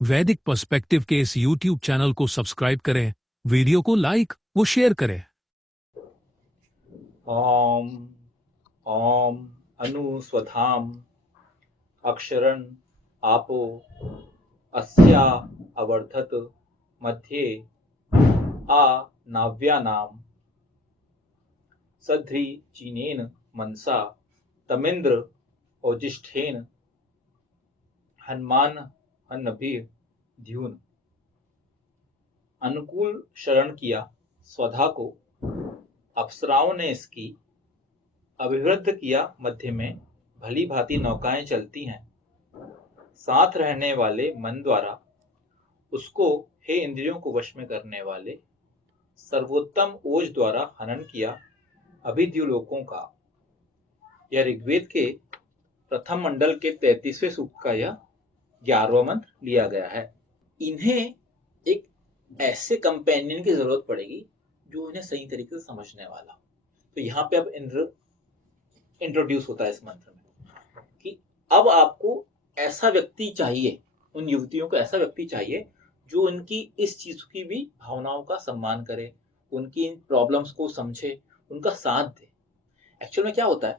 वैदिक पर्सपेक्टिव के इस YouTube चैनल को सब्सक्राइब करें, वीडियो को लाइक व शेयर करें। ॐ ॐ अनुस्वधाम् अक्षरन् आपो अस्या अवर्धत मध्ये आ नाव्यानाम् सध्रीचिनेन मनसा तमिन्द्र ओजिष्ठेन हनुमान हन्नभिर्द्युन्। अनुकूल शरण किया स्वधा को, अप्सराओं ने इसकी अभिवृद्ध किया मध्य में, भली भांति नौकाएं चलती हैं। साथ रहने वाले मन द्वारा उसको, हे इंद्रियों को वश में करने वाले, सर्वोत्तम ओज द्वारा हनन किया अभिद्युलोकों का। यह ऋग्वेद के प्रथम मंडल के 33वें सूक्त का यह 11वां मंत्र लिया गया है। इन्हें एक ऐसे कंपेनियन की जरूरत पड़ेगी जो इन्हें सही तरीके से समझने वाला। तो यहाँ पे अब इंद्र इंट्रोड्यूस होता है इस मंत्र में कि अब आपको ऐसा व्यक्ति चाहिए, उन युवतियों को ऐसा व्यक्ति चाहिए जो उनकी इस चीज की भी भावनाओं का सम्मान करे, उनकी इन प्रॉब्लम्स को समझे, उनका साथ दे। एक्चुअल में क्या होता है,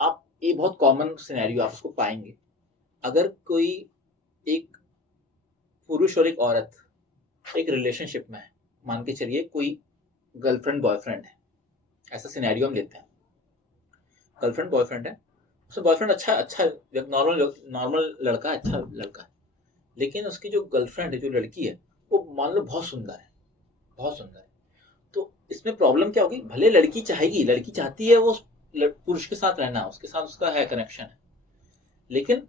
आप ये बहुत कॉमन सिनेरियो आप उसको पाएंगे। अगर कोई एक पुरुष और एक औरत एक रिलेशनशिप में है, मान के चलिए कोई गर्लफ्रेंड बॉयफ्रेंड है, ऐसा सिनेरियो हम लेते हैं। गर्लफ्रेंड बॉयफ्रेंड है, उसका बॉयफ्रेंड अच्छा नॉर्मल लड़का है, अच्छा लड़का है, लेकिन उसकी जो गर्लफ्रेंड है, जो लड़की है, वो मान लो बहुत सुंदर है, बहुत सुंदर है। तो इसमें प्रॉब्लम क्या होगी, भले लड़की चाहेगी, लड़की चाहती है वो पुरुष के साथ रहना, उसके साथ उसका है कनेक्शन है, लेकिन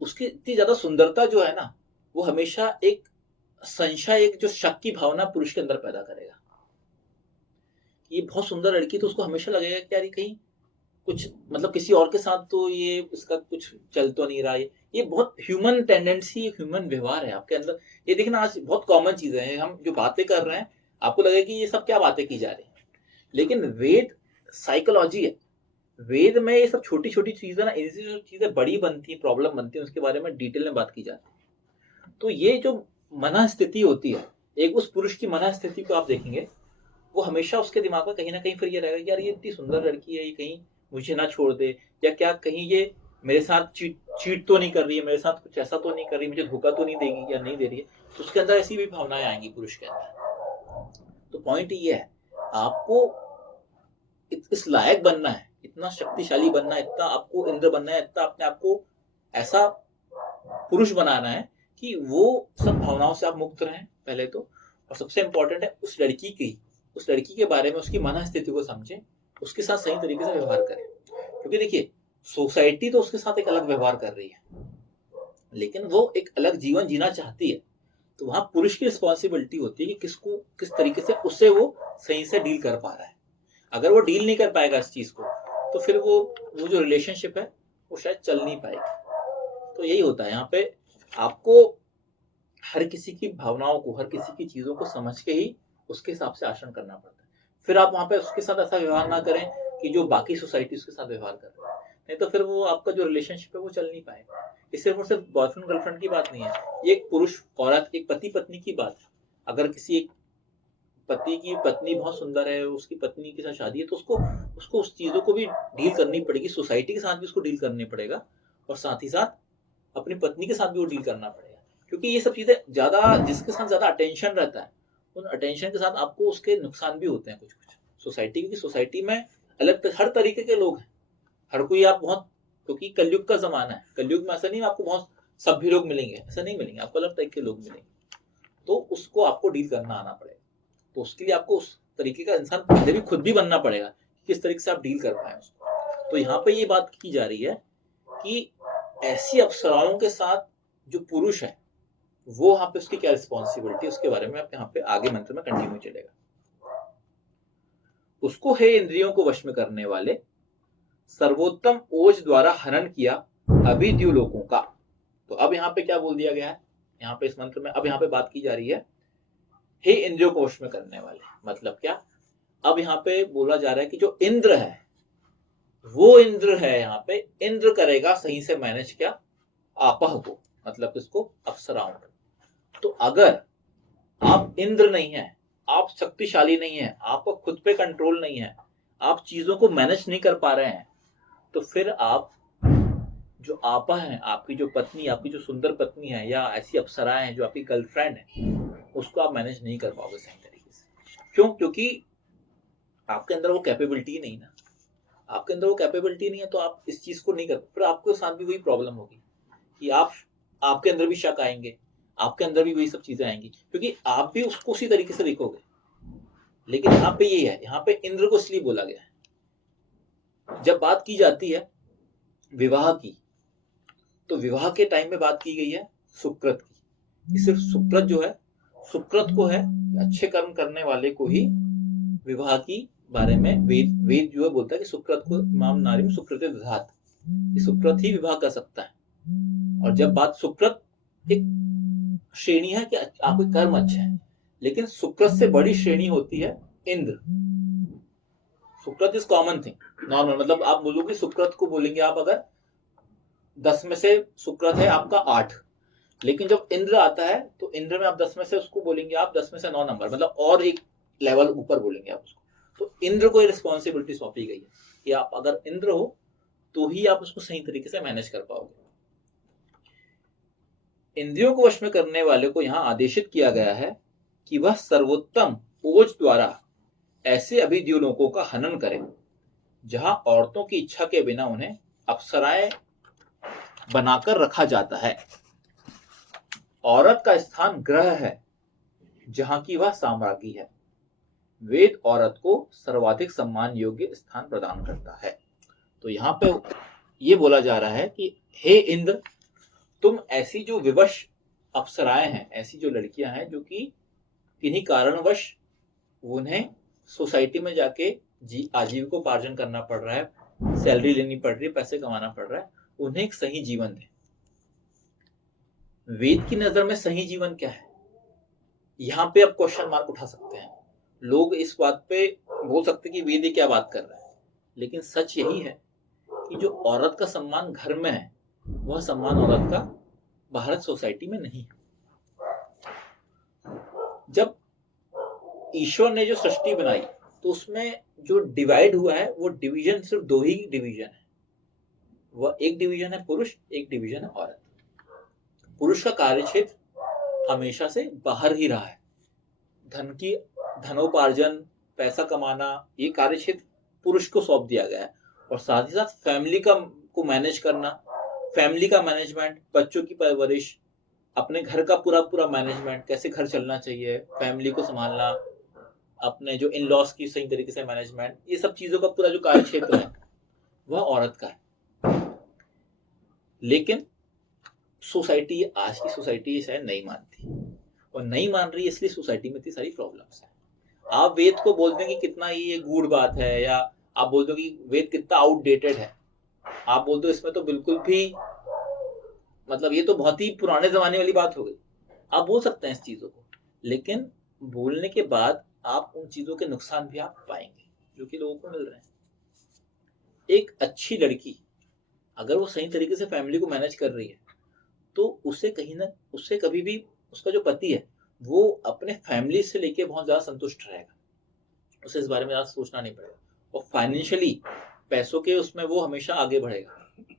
उसकी इतनी ज्यादा सुंदरता जो है ना, वो हमेशा एक संशय, एक जो शक की भावना पुरुष के अंदर पैदा करेगा। ये बहुत सुंदर लड़की, तो उसको हमेशा लगेगा कि यार ये कहीं कुछ मतलब किसी और के साथ तो ये इसका कुछ चल तो नहीं रहा है। ये बहुत ह्यूमन टेंडेंसी, ह्यूमन व्यवहार है आपके अंदर। ये देखना, आज बहुत कॉमन चीजें हैं, हम जो बातें कर रहे हैं आपको लगेगा कि ये सब क्या बातें की जा रही है, लेकिन वेद साइकोलॉजी है। वेद में ये सब छोटी छोटी चीजें ना, ऐसी जो चीजें बड़ी बनती है, प्रॉब्लम बनती है, उसके बारे में डिटेल में बात की जाती है। तो ये जो मन स्थिति होती है, एक उस पुरुष की मन स्थिति को आप देखेंगे, वो हमेशा उसके दिमाग में कहीं ना कहीं फिर ये रहेगा कि यार ये इतनी सुंदर लड़की है, ये कहीं मुझे ना छोड़ दे, या क्या कहीं ये मेरे साथ चीट तो नहीं कर रही है, मेरे साथ कुछ ऐसा तो नहीं कर रही, मुझे धोखा तो नहीं देगी या नहीं दे रही है। तो उसके अंदर ऐसी भी भावनाएं आएंगी पुरुष के अंदर। तो पॉइंट ये है, आपको इस लायक बनना है, इतना शक्तिशाली बनना है, इतना आपको इंद्र बनना है, इतना अपने आप को ऐसा पुरुष बनाना है कि वो सब भावनाओं से आप मुक्त रहें पहले तो। और सबसे इंपॉर्टेंट है उस लड़की के बारे में, उसकी मन स्थिति को समझें, उसके साथ सही तरीके से व्यवहार करें। क्योंकि देखिए, सोसाइटी तो उसके साथ एक अलग व्यवहार कर रही है, लेकिन वो एक अलग जीवन जीना चाहती है। तो वहां पुरुष की रिस्पॉन्सिबिलिटी होती है कि किसको किस तरीके से उससे वो सही से डील कर पा रहा है। अगर वो डील नहीं कर पाएगा इस चीज को, तो फिर वो जो रिलेशनशिप है वो शायद चल नहीं पाएगी। तो यही होता है यहाँ पे, आपको हर किसी की भावनाओं को, हर किसी की चीजों को समझ के ही उसके हिसाब से आचरण करना पड़ता है। फिर आप वहां पे उसके साथ ऐसा व्यवहार ना करें कि जो बाकी सोसाइटी उसके साथ व्यवहार कर रही है, नहीं तो फिर वो आपका जो रिलेशनशिप है वो चल नहीं पाएगा। ये सिर्फ और सिर्फ बॉयफ्रेंड गर्लफ्रेंड की बात नहीं है, ये एक पुरुष औरत, एक पति पत्नी की बात है। अगर किसी एक पति की पत्नी बहुत सुंदर है, उसकी पत्नी के साथ शादी है, तो उसको उसको उस चीजों को भी डील करनी पड़ेगी, सोसाइटी के साथ भी उसको डील करनी पड़ेगा, और साथ ही साथ अपनी पत्नी के साथ भी वो डील करना पड़ेगा। क्योंकि ये सब चीजें ज्यादा, जिसके साथ ज्यादा अटेंशन रहता है, उन अटेंशन के साथ आपको उसके नुकसान भी होते हैं कुछ कुछ सोसाइटी, क्योंकि सोसाइटी में अलग हर तरीके के लोग हैं। हर कोई आप बहुत, क्योंकि कलयुग का जमाना है, कलयुग में ऐसा नहीं आपको बहुत सभ्य लोग मिलेंगे, ऐसा नहीं मिलेंगे, आपको अलग टाइप के लोग मिलेंगे। तो उसको आपको डील करना आना पड़ेगा। तो उसके लिए आपको उस तरीके का इंसान पहले भी खुद भी बनना पड़ेगा, किस तरीके से आप डील कर पाए उसको। तो यहाँ पे ये बात की जा रही है कि ऐसी अप्सराओं के साथ जो पुरुष है, वो यहाँ पे उसकी क्या रिस्पॉन्सिबिलिटी, उसके बारे में आप यहाँ पे आगे मंत्र में कंटिन्यू चलेगा। उसको हे इंद्रियों को वश में करने वाले, सर्वोत्तम ओज द्वारा हनन किया अभिद्युलोकों का। तो अब यहाँ पे क्या बोल दिया गया है, यहाँ पे इस मंत्र में अब यहाँ पे बात की जा रही है हे इंद्रियों को वश में करने वाले। मतलब क्या, अब यहाँ पे बोला जा रहा है कि जो इंद्र है, वो इंद्र है, यहाँ पे इंद्र करेगा सही से मैनेज क्या, आपह को। मतलब इसको अप्सराओं। तो अगर आप इंद्र नहीं है, आप शक्तिशाली नहीं है, आपको खुद पे कंट्रोल नहीं है, आप चीजों को मैनेज नहीं कर पा रहे हैं, तो फिर आप जो आपा है, आपकी जो पत्नी, आपकी जो सुंदर पत्नी है, या ऐसी अप्सराएं हैं जो आपकी गर्लफ्रेंड है, उसको आप मैनेज नहीं कर पाओगे सही तरीके से। क्यों? क्योंकि आपके अंदर वो कैपेबिलिटी ही नहीं ना। आपके अंदर वो कैपेबिलिटी नहीं है तो आप इस चीज को नहीं कर, फिर आपके साथ भी वही प्रॉब्लम होगी कि आपके अंदर भी शक आएंगे, आपके अंदर भी वही सब चीजें आएंगी, क्योंकि आप भी उसको उसी तरीके से देखोगे। लेकिन यहाँ पे ये है, यहाँ पे इंद्र को इसलिए बोला गया है। जब बात की जाती है विवाह की, तो विवाह के टाइम में बात की गई है सुकृत की। सिर्फ सुकृत जो है, सुकृत को है अच्छे कर्म करने वाले को ही विवाह की बारे में वेद जो है बोलता है कि सुकृत को इमाम नारिम सुकृत दधात, सुकृत ही विवाह कर सकता है। और जब बात सुकृत एक श्रेणी है कि आपके कर्म अच्छे हैं, लेकिन सुकृत से बड़ी श्रेणी होती है इंद्र। सुकृत इज कॉमन थिंग, नॉर्मल, मतलब आप बोलोगे सुकृत को बोलेंगे आप, अगर 10 में से शुक्र है आपका 8, लेकिन जब इंद्र आता है तो इंद्र में आप 10 में से उसको बोलेंगे आप 10 में से 9 नंबर, मतलब और एक लेवल ऊपर बोलेंगे आप उसको। तो इंद्र को रिस्पॉन्सिबिलिटी सौंपी गई है कि आप अगर इंद्र हो तो ही आप उसको सही तरीके से मैनेज कर पाओगे। इंद्रियों को वश में करने वाले को यहां आदेशित किया गया है कि वह सर्वोत्तम ओज द्वारा ऐसे अभिद्युलोकों का हनन करे जहां औरतों की इच्छा के बिना उन्हें अप्सराएं बनाकर रखा जाता है। औरत का स्थान ग्रह है जहां की वह साम्राज्ञी है। वेद औरत को सर्वाधिक सम्मान योग्य स्थान प्रदान करता है। तो यहाँ पे ये बोला जा रहा है कि हे इंद्र, तुम ऐसी जो विवश अप्सराएं हैं, ऐसी जो लड़कियां हैं जो कि किन्हीं कारणवश उन्हें सोसाइटी में जाके आजीविकोपार्जन करना पड़ रहा है, सैलरी लेनी पड़ रही है, पैसे कमाना पड़ रहा है, उन्हें एक सही जीवन दे। वेद की नजर में सही जीवन क्या है? यहाँ पे आप क्वेश्चन मार्क उठा सकते हैं। लोग इस बात पे बोल सकते हैं कि वेद क्या बात कर रहा है, लेकिन सच यही है कि जो औरत का सम्मान घर में है, वह सम्मान औरत का भारत सोसाइटी में नहीं है। जब ईश्वर ने जो सृष्टि बनाई तो उसमें जो डिवाइड हुआ है वो डिवीजन सिर्फ 2 ही डिवीजन है। वह एक डिवीजन है पुरुष, एक डिवीजन है औरत। पुरुष का कार्यक्षेत्र हमेशा से बाहर ही रहा है। धनोपार्जन, पैसा कमाना, ये कार्यक्षेत्र पुरुष को सौंप दिया गया है। और साथ ही साथ फैमिली को मैनेज करना, फैमिली का मैनेजमेंट, बच्चों की परवरिश, अपने घर का पूरा मैनेजमेंट, कैसे घर चलना चाहिए, फैमिली को संभालना, अपने जो इन लॉस की सही तरीके से मैनेजमेंट, ये सब चीजों का पूरा जो कार्यक्षेत्र है वह औरत का है। लेकिन सोसाइटी, आज की सोसाइटी ये शायद नहीं मानती, और नहीं मान रही, इसलिए सोसाइटी में इतनी सारी प्रॉब्लम्स है। आप वेद को बोल दें कि कितना ये गूढ़ बात है, या आप बोल दो कि वेद कितना आउटडेटेड है, आप बोल दो इसमें तो बिल्कुल भी, मतलब ये तो बहुत ही पुराने जमाने वाली बात हो गई, आप बोल सकते हैं इस चीजों को। लेकिन बोलने के बाद आप उन चीजों के नुकसान भी आप पाएंगे जो कि लोगों को मिल रहे हैं। एक अच्छी लड़की अगर वो सही तरीके से फैमिली को मैनेज कर रही है तो उसे कहीं ना, उससे कभी भी उसका जो पति है वो अपने फैमिली से लेके बहुत ज्यादा संतुष्ट रहेगा, उसे इस बारे में ज्यादा सोचना नहीं पड़ेगा। और फाइनेंशियली, पैसों के उसमें वो हमेशा आगे बढ़ेगा।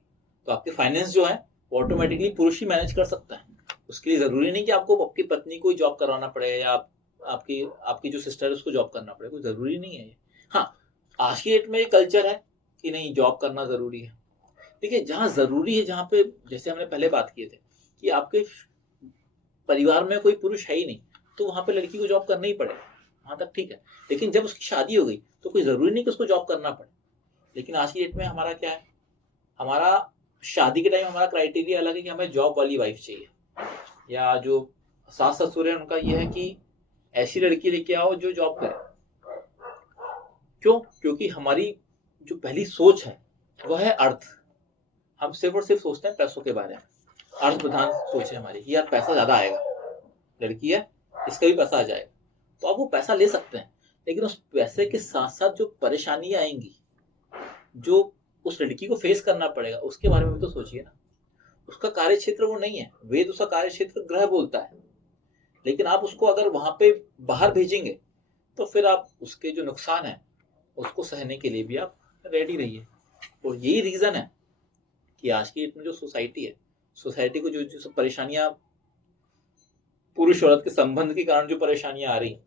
तो आपके फाइनेंस जो है वो ऑटोमेटिकली पुरुष ही मैनेज कर सकता है। उसके लिए जरूरी नहीं कि आपको आपकी पत्नी को जॉब करवाना पड़े, या आपकी जो सिस्टर है उसको जॉब करना पड़े, कोई जरूरी नहीं है। हाँ, आज की डेट में ये कल्चर है कि नहीं जॉब करना जरूरी है। देखिए, जहाँ जरूरी है, जहाँ पे जैसे हमने पहले बात किए थे कि आपके परिवार में कोई पुरुष है ही नहीं, तो वहां पे लड़की को जॉब करना ही पड़ेगा, वहां तक ठीक है। लेकिन जब उसकी शादी हो गई तो कोई जरूरी नहीं कि उसको जॉब करना पड़े। लेकिन आज की डेट में हमारा क्या है, हमारा शादी के टाइम हमारा क्राइटेरिया अलग है कि हमें जॉब वाली वाइफ चाहिए, या जो सास ससुर है उनका ये है कि ऐसी लड़की लेके आओ जो जॉब करे। क्यों? क्योंकि हमारी जो पहली सोच है वह है अर्थ। हम सिर्फ और सिर्फ सोचते हैं पैसों के बारे में, अर्थ प्रधान सोच है हमारी कि यार पैसा ज्यादा आएगा, लड़की है इसका भी पैसा आ जाएगा, तो आप वो पैसा ले सकते हैं। लेकिन उस पैसे के साथ साथ जो परेशानियां आएंगी, जो उस लड़की को फेस करना पड़ेगा, उसके बारे में भी तो सोचिए ना। उसका कार्य क्षेत्र वो नहीं है, वेद उसका कार्य क्षेत्र ग्रह बोलता है। लेकिन आप उसको अगर वहां पे बाहर भेजेंगे तो फिर आप उसके जो नुकसान है उसको सहने के लिए भी आप रेडी रहिए। और यही रीजन है कि आज की डेट में जो सोसाइटी है, सोसाइटी को जो जो सब परेशानियां, पुरुष औरत के संबंध के कारण जो परेशानियां आ रही,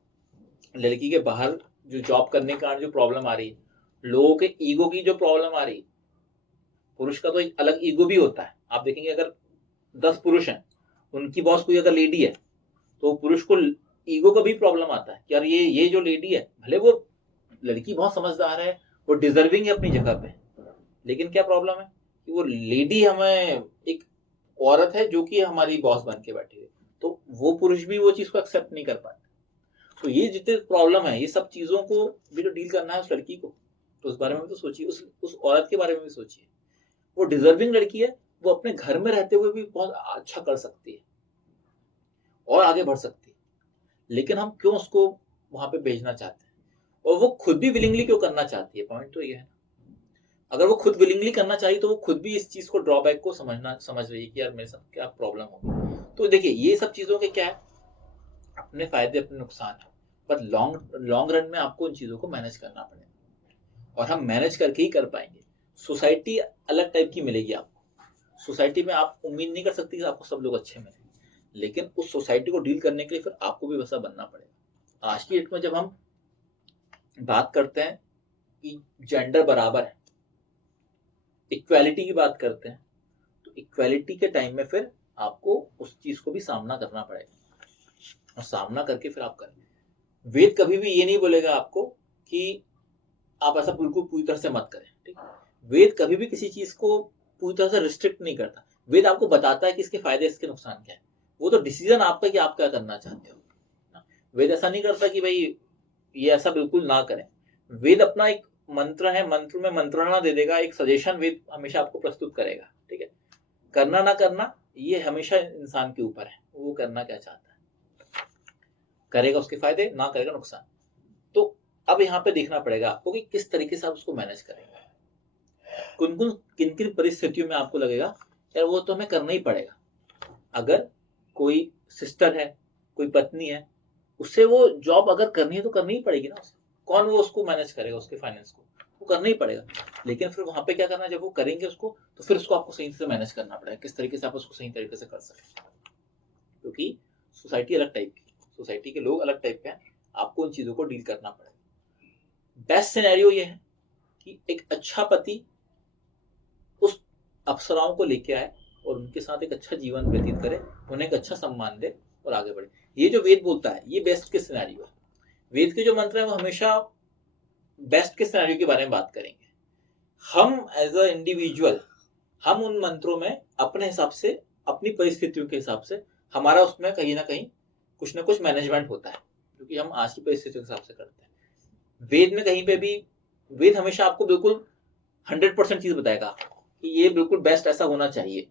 लड़की के बाहर जो जॉब करने के कारण जो प्रॉब्लम आ रही, लोगों के ईगो की जो प्रॉब्लम आ रही। पुरुष का तो एक अलग ईगो भी होता है। आप देखेंगे अगर 10 पुरुष हैं, उनकी बॉस कोई अगर लेडी है तो पुरुष को ईगो का भी प्रॉब्लम आता है कि यार ये जो लेडी है, भले वो लड़की बहुत समझदार है, वो डिजर्विंग है अपनी जगह पे, लेकिन क्या प्रॉब्लम है कि वो लेडी हमें एक औरत है जो कि हमारी बॉस बन के बैठी है, तो वो पुरुष भी वो चीज को एक्सेप्ट नहीं कर पाते। तो ये जितने प्रॉब्लम है, ये सब चीजों को भी तो डील करना है उस लड़की को, तो उस बारे में भी तो सोचिए, उस औरत के बारे में भी सोचिए। वो डिजर्विंग लड़की है, वो अपने घर में रहते हुए भी बहुत अच्छा कर सकती है और आगे बढ़ सकती है, लेकिन हम क्यों उसको वहां पे भेजना चाहते हैं? और वो खुद भी विलिंगली क्यों करना चाहती है? पॉइंट तो ये है। अगर वो खुद विलिंगली करना चाहिए तो वो खुद भी इस चीज को, ड्रॉबैक को समझ रही है कि यार मेरे साथ क्या प्रॉब्लम होगी। तो देखिए ये सब चीजों के क्या है, अपने फायदे अपने नुकसान है, पर लॉन्ग लॉन्ग रन में आपको उन चीजों को मैनेज करना पड़ेगा, और हम मैनेज करके ही कर पाएंगे। सोसाइटी अलग टाइप की मिलेगी आपको। सोसाइटी में आप उम्मीद नहीं कर सकती कि आपको सब लोग अच्छे मिले, लेकिन उस सोसाइटी को डील करने के लिए फिर आपको भी वैसा बनना पड़ेगा। आज की डेट में जब हम बात करते हैं कि जेंडर बराबर है, इक्वालिटी की बात करते हैं, तो इक्वालिटी के टाइम में फिर आपको उस चीज को भी सामना करना पड़ेगा, और सामना करके फिर आप करें। वेद कभी भी ये नहीं बोलेगा आपको कि आप ऐसा बिल्कुल पूरी तरह से मत करें, ठीक। वेद कभी भी किसी चीज को पूरी तरह से रिस्ट्रिक्ट नहीं करता। वेद आपको बताता है कि इसके फायदे इसके नुकसान क्या है, वो तो डिसीजन आपका कि आप क्या करना चाहते हो ना। वेद ऐसा नहीं करता कि भाई ये ऐसा बिल्कुल ना करें। वेद अपना एक मंत्र है, मंत्र में मंत्रणा दे देगा, एक सजेशन वेद हमेशा आपको प्रस्तुत करेगा, ठीक है। करना ना करना ये हमेशा इंसान के ऊपर है, वो करना क्या चाहता है, करेगा उसके फायदे, ना करेगा नुकसान। तो अब यहाँ पे देखना पड़ेगा आपको कि किस तरीके से आप उसको मैनेज करेंगे, किन किन परिस्थितियों में आपको लगेगा यार वो तो हमें करना ही पड़ेगा। अगर कोई सिस्टर है, कोई पत्नी है, उससे वो जॉब अगर करनी है तो करनी ही पड़ेगी ना उसे। कौन वो उसको मैनेज करेगा, उसके फाइनेंस को, वो करना ही पड़ेगा। लेकिन फिर वहां पे क्या करना, जब वो करेंगे उसको, तो फिर उसको आपको सही से मैनेज करना पड़ेगा, किस तरीके से आप उसको सही तरीके से कर सकें। क्योंकि सोसाइटी अलग टाइप की, सोसाइटी के लोग अलग टाइप के हैं, आपको उन चीजों को डील करना पड़ेगा। बेस्ट सिनेरियो ये है कि एक अच्छा पति उस अप्सराओं को लेके आए और उनके साथ एक अच्छा जीवन व्यतीत करे, उन्हें एक अच्छा सम्मान दे और आगे बढ़े। ये जो वेद बोलता है ये बेस्ट के सिनेरियो है। वेद के जो मंत्र है वो हमेशा बेस्ट के सिनेरियो के बारे में बात करेंगे। हम एज अ इंडिविजुअल, हम उन मंत्रों में अपने हिसाब से, अपनी परिस्थितियों के हिसाब से, हमारा उसमें कहीं ना कहीं कुछ ना कुछ मैनेजमेंट होता है, क्योंकि हम आज की परिस्थितियों के हिसाब से करते हैं। वेद में कहीं पे भी, वेद हमेशा आपको बिल्कुल 100% चीज बताएगा कि ये बिल्कुल बेस्ट ऐसा होना चाहिए।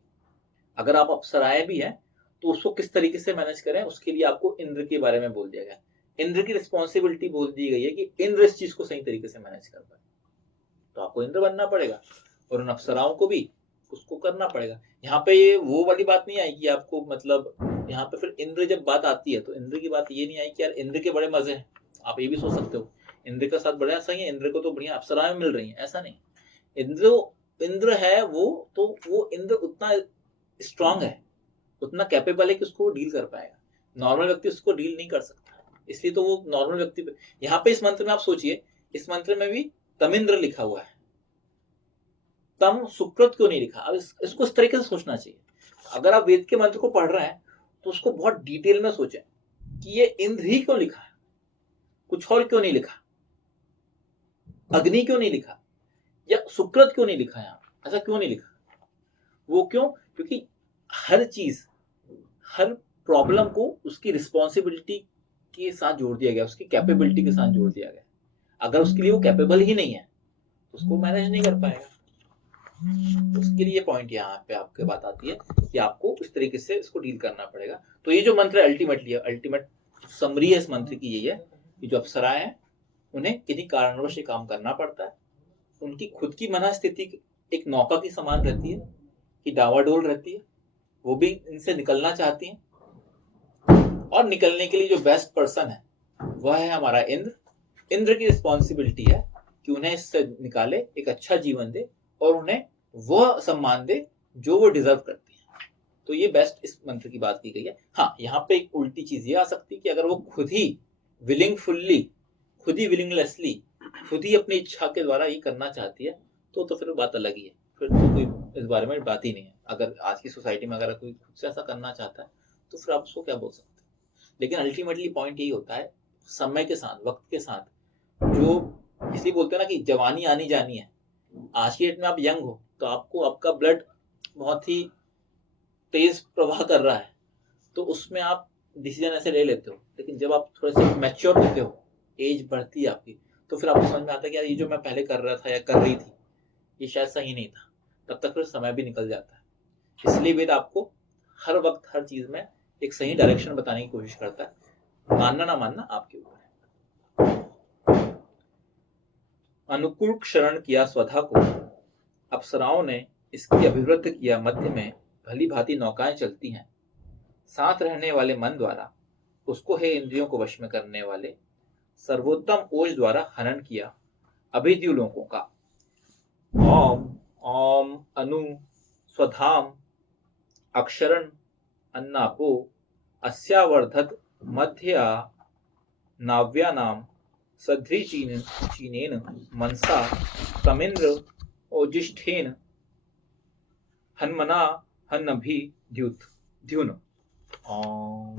अगर आप अप्सराएं भी हैं तो उसको किस तरीके से मैनेज करें, उसके लिए आपको इंद्र के बारे में बोल दिया गया। इंद्र की रिस्पॉन्सिबिलिटी बोल दी गई है कि इंद्र इस चीज को सही तरीके से मैनेज कर पाए, तो आपको इंद्र बनना पड़ेगा और उन अप्सराओं को भी उसको करना पड़ेगा। यहाँ पे ये वो वाली बात नहीं आएगी आपको, मतलब यहाँ पे फिर इंद्र जब बात आती है तो इंद्र की बात ये नहीं आई कि यार इंद्र के बड़े मजे हैं। आप ये भी सोच सकते हो इंद्र का साथ बड़ा सही है, इंद्र को तो बढ़िया अप्सराएं मिल रही हैं, ऐसा नहीं। इंद्र इंद्र है वो, तो वो इंद्र उतना स्ट्रांग है, उतना कैपेबल है कि उसको डील कर पाएगा। नॉर्मल व्यक्ति उसको डील नहीं कर सकता, इसलिए तो वो नॉर्मल व्यक्ति पे। यहाँ पे इस मंत्र में आप सोचिए, इस मंत्र में भी तमिंद्र लिखा हुआ है, तम सुकृत क्यों नहीं लिखा? अब इसको इस तरीके से सोचना चाहिए। अगर आप वेद के मंत्र को पढ़ रहे हैं तो उसको बहुत डिटेल में सोचें कि ये इंद्र ही क्यों लिखा है, कुछ और क्यों नहीं लिखा, अग्नि क्यों नहीं लिखा, या सुकृत क्यों नहीं लिखा, यहाँ ऐसा क्यों नहीं लिखा? वो क्यों? क्योंकि हर चीज, हर प्रॉब्लम को उसकी रिस्पॉन्सिबिलिटी के साथ जोड़ दिया गया, उसकी कैपेबिलिटी के साथ जोड़ दिया गया। अगर उसके लिए वो कैपेबल ही नहीं है तो उसको मैनेज नहीं कर पाएगा। उसके लिए पॉइंट यहाँ पे आपके बात आती है कि आपको इस तरीके से इसको डील करना पड़ेगा। तो ये जो मंत्र अल्टीमेटली, अल्टीमेट समरी है इस मंत्र की यही है कि जो अप्सराएं हैं उन्हें किन्हीं कारणवश ये काम करना पड़ता है। उनकी खुद की मनस्थिति एक नौका की समान रहती है कि डावाडोल रहती है, वो भी इनसे निकलना चाहती हैं, और निकलने के लिए जो बेस्ट पर्सन है वह है हमारा इंद्र। इंद्र की रिस्पॉन्सिबिलिटी है कि उन्हें इससे निकाले, एक अच्छा जीवन दे और उन्हें वह सम्मान दे जो वो डिजर्व करती है। तो ये बेस्ट इस मंत्र की बात की गई है। हाँ, यहाँ पे एक उल्टी चीज ये आ सकती है कि अगर वो खुद ही विलिंगफुल्ली, खुद ही विलिंगलेसली, खुद ही अपनी इच्छा के द्वारा ये करना चाहती है, तो फिर बात अलग ही है, फिर तो कोई इस बारे में बात ही नहीं है। अगर आज की सोसाइटी में अगर कोई खुद से ऐसा करना चाहता है तो फिर आप उसको क्या बोल सकते हैं। लेकिन अल्टीमेटली पॉइंट यही होता है, समय के साथ, वक्त के साथ, जो इसलिए बोलते हैं ना कि जवानी आनी जानी है। आज की डेट में आप यंग हो तो आपको आपका ब्लड बहुत ही तेज प्रवाह कर रहा है, तो उसमें आप डिसीजन ऐसे ले लेते हो। लेकिन जब आप थोड़े से मैच्योर होते हो, एज बढ़ती है आपकी, तो फिर आपको समझ में आता है कि यार ये जो मैं पहले कर रहा था या कर रही थी ये शायद सही नहीं था। तब तक फिर समय भी निकल जाता है। इसलिए वेद आपको हर वक्त हर चीज में एक सही डायरेक्शन बताने की कोशिश करता है। मानना ना मानना आपके ऊपर है। अनुकूल क्षरण किया स्वधा को, अप्सराओं ने इसकी अभिवृद्ध किया मध्य में, भली भांति नौकाएं चलती हैं। साथ रहने वाले मन द्वारा उसको हे इंद्रियों को वश में करने वाले सर्वोत्तम ओज द्वारा हनन किया अभिद्यु लोकों का। ओम ओम अनु स्वधाम अक्षरण अन्नापो अस्यावर्धत मध्या नाव्यानाम चीनेन मनसा तमिन्द्र ओजिष्ठेन हन्मना हन्नभि द्युत द्युन। ओम